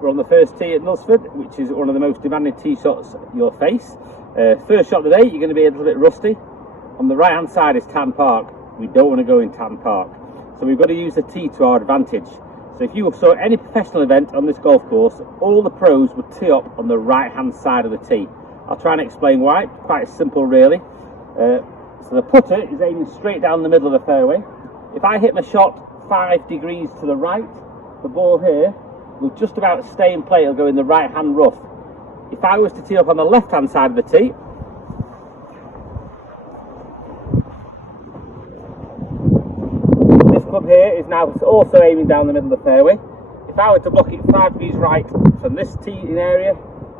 we're on the first tee at Knutsford, which is one of the most demanding tee shots you'll face. First shot of the day, you're going to be a little bit rusty. On the right hand side is Tan Park. We don't want to go in Tan Park, so we've got to use the tee to our advantage. So if you saw any professional event on this golf course, all the pros would tee up on the right hand side of the tee. I'll try and explain why. Quite simple really. So the putter is aiming straight down the middle of the fairway. If I hit my shot 5 degrees to the right, the ball here will just about stay in play. It'll go in the right hand rough. If I was to tee up on the left hand side of the tee, this club here is now also aiming down the middle of the fairway. If I were to block it 5 degrees right from this teeing area,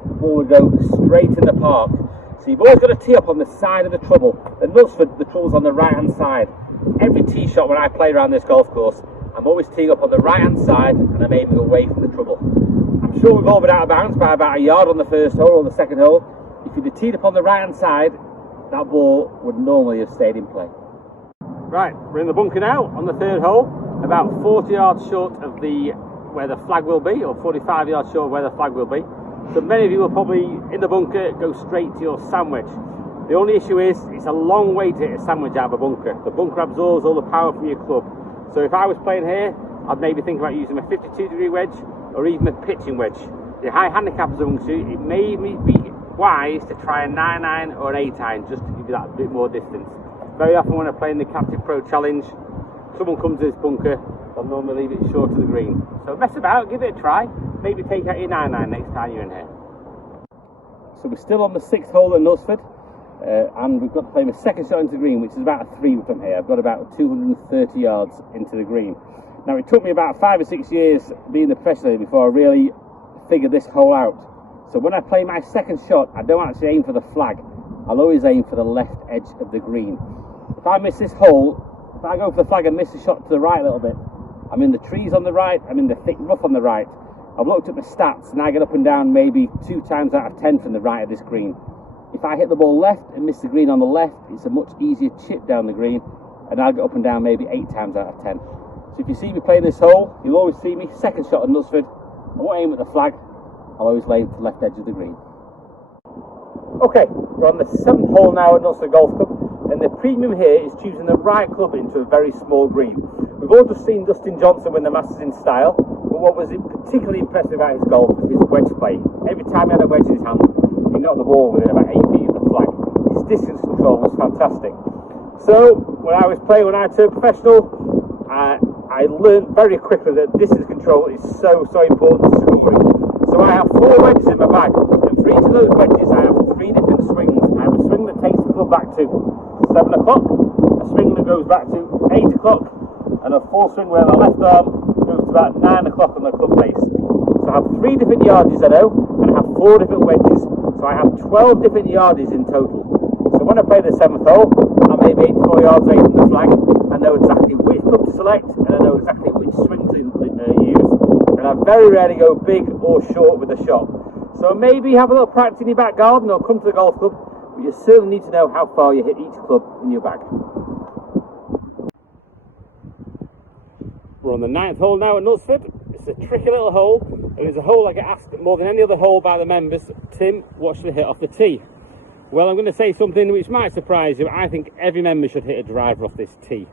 the ball would go straight in the park. So you've always got to tee up on the side of the trouble. At Knutsford, the trouble's on the right hand side. Every tee shot when I play around this golf course, I'm always teeing up on the right hand side and I'm aiming away from the trouble. I'm sure we've all been out of bounds by about a yard on the first hole or the second hole. If you'd have teed up on the right hand side, that ball would normally have stayed in play. Right, we're in the bunker now on the third hole, about 40 yards short of where the flag will be, or 45 yards short of where the flag will be. So many of you will probably, in the bunker, go straight to your sandwich. The only issue is, it's a long way to hit a sandwich out of a bunker. The bunker absorbs all the power from your club. So if I was playing here, I'd maybe think about using a 52-degree wedge, or even a pitching wedge. The high handicappers amongst you, it may be wise to try a 9-iron or an 8-iron, just to give you that bit more distance. Very often when I play in the Captain Pro Challenge, someone comes to this bunker, I'll normally leave it short of the green. So mess about, give it a try, maybe take out your 9-iron next time you're in here. So we're still on the 6th hole at Knutsford, and we've got to play the second shot into the green, which is about a 3 from here. I've got about 230 yards into the green. Now it took me about 5 or 6 years being the professional before I really figured this hole out. So when I play my second shot, I don't actually aim for the flag. I'll always aim for the left edge of the green. If I miss this hole, if I go for the flag and miss the shot to the right a little bit, I'm in the trees on the right, I'm in the thick rough on the right. I've looked at the stats and I get up and down maybe 2 times out of 10 from the right of this green. If I hit the ball left and miss the green on the left, it's a much easier chip down the green, and I'll get up and down maybe 8 times out of 10. So if you see me playing this hole, you'll always see me second shot at Knutsford. I won't aim at the flag, I'll always aim for the left edge of the green. Okay, we're on the 7th hole now at Knutsford Golf Club, and the premium here is choosing the right club into a very small green. We've all just seen Dustin Johnson win the Masters in style, but what was particularly impressive about his golf was his wedge play. Every time he had a wedge in his hand, he knocked the ball within about 8 feet of the flag. His distance control was fantastic. So when I turned professional, I learned very quickly that distance control is so important to scoring. So I have 4 wedges in my bag, and for each of those wedges I have 3 different swings. I have a swing that takes the club back to 7 o'clock, a swing that goes back to 8 o'clock, and a full swing where my left arm goes to about 9 o'clock on the club face. So I have 3 different yardages I know, and I have 4 different wedges, so I have 12 different yardages in total. So when I play the 7th hole, I'm maybe 84 yards away from the flag. I know exactly which club to select, and I know exactly which swing to use, and I very rarely go big or short with a shot. So maybe have a little practice in your back garden or come to the golf club, but you certainly need to know how far you hit each club in your bag. We're on the 9th hole now at Knutsford. It's a tricky little hole, and it's a hole I get asked more than any other hole by the members, Tim, what should I hit off the tee? Well, I'm going to say something which might surprise you. I think every member should hit a driver off this tee.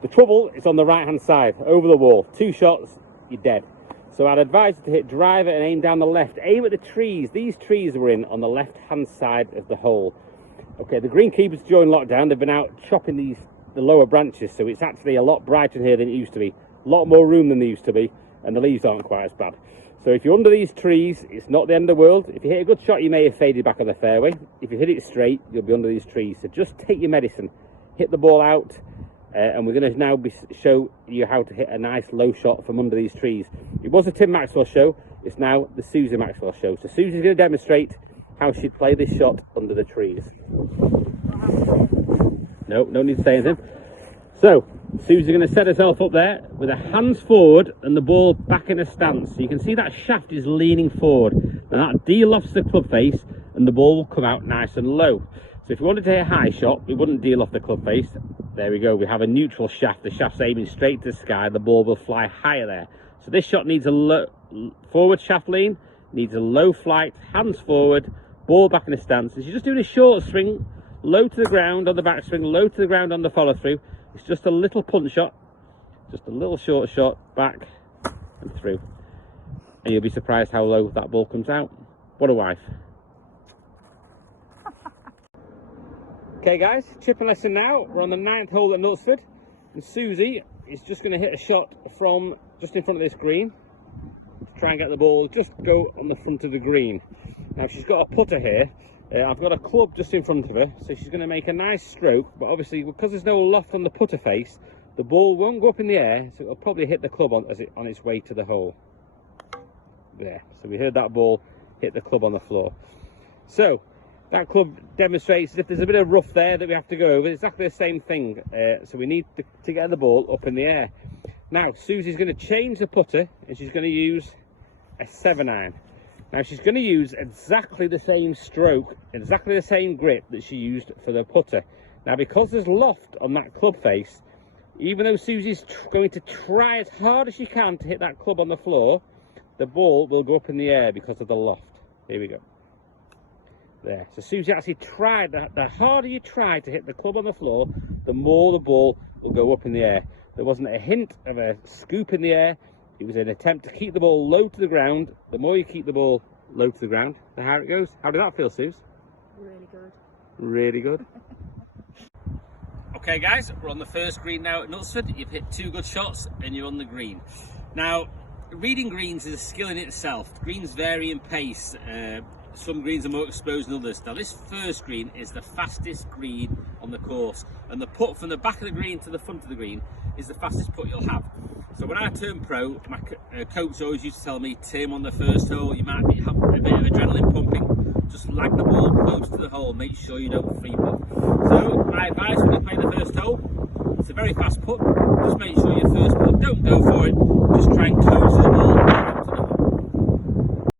The trouble is on the right hand side, over the wall. 2 shots, you're dead. So I'd advise you to hit driver and aim down the left. Aim at the trees. These trees we're in on the left hand side of the hole. Okay, the greenkeepers during lockdown, they've been out chopping the lower branches, so it's actually a lot brighter in here than it used to be. A lot more room than there used to be, and the leaves aren't quite as bad. So if you're under these trees, it's not the end of the world. If you hit a good shot, you may have faded back on the fairway. If you hit it straight, you'll be under these trees. So just take your medicine, hit the ball out, and we're going to now show you how to hit a nice low shot from under these trees. It was a Tim Maxwell show, it's now the Susie Maxwell show. So Susie's going to demonstrate how she'd play this shot under the trees. No need to say anything. So Susie's going to set herself up there with her hands forward and the ball back in a stance. So you can see that shaft is leaning forward, and that de-lofts the club face and the ball will come out nice and low. So if you wanted to hit a high shot, we wouldn't deal off the club face. There we go, we have a neutral shaft. The shaft's aiming straight to the sky, the ball will fly higher there. So this shot needs a forward shaft lean, needs a low flight, hands forward, ball back in a stance. As you're just doing a short swing, low to the ground on the backswing, low to the ground on the follow through. It's just a little punch shot, just a little short shot back and through. And you'll be surprised how low that ball comes out. What a wife. Okay guys, chipping lesson now. We're on the 9th hole at Knutsford, and Susie is just going to hit a shot from just in front of this green to try and get the ball just go on the front of the green. Now she's got a putter here. I've got a club just in front of her, so she's going to make a nice stroke, but obviously because there's no loft on the putter face, the ball won't go up in the air, so it'll probably hit the club on its way to the hole. There, so we heard that ball hit the club on the floor. So that club demonstrates if there's a bit of rough there that we have to go over, exactly the same thing. So we need to get the ball up in the air. Now Susie's going to change the putter and she's going to use a 7-iron. Now she's going to use exactly the same stroke, exactly the same grip that she used for the putter. Now because there's loft on that club face, even though Susie's going to try as hard as she can to hit that club on the floor, the ball will go up in the air because of the loft. Here we go. There. So Susie actually tried, the harder you try to hit the club on the floor, the more the ball will go up in the air. There wasn't a hint of a scoop in the air. It was an attempt to keep the ball low to the ground. The more you keep the ball low to the ground, the higher it goes. How did that feel, Suze? Really good. Really good. Okay guys, we're on the first green now at Knutsford. You've hit 2 good shots and you're on the green. Now, reading greens is a skill in itself. Greens vary in pace. Some greens are more exposed than others. Now this first green is the fastest green on the course, and the putt from the back of the green to the front of the green is the fastest putt you'll have. So when I turned pro, my coach always used to tell me, Tim, on the first hole you might have a bit of adrenaline pumping, just lag the ball close to the hole, make sure you don't free putt. So my advice when you play the first hole, it's a very fast putt, just make sure your first putt, don't go for it, just try and close to the ball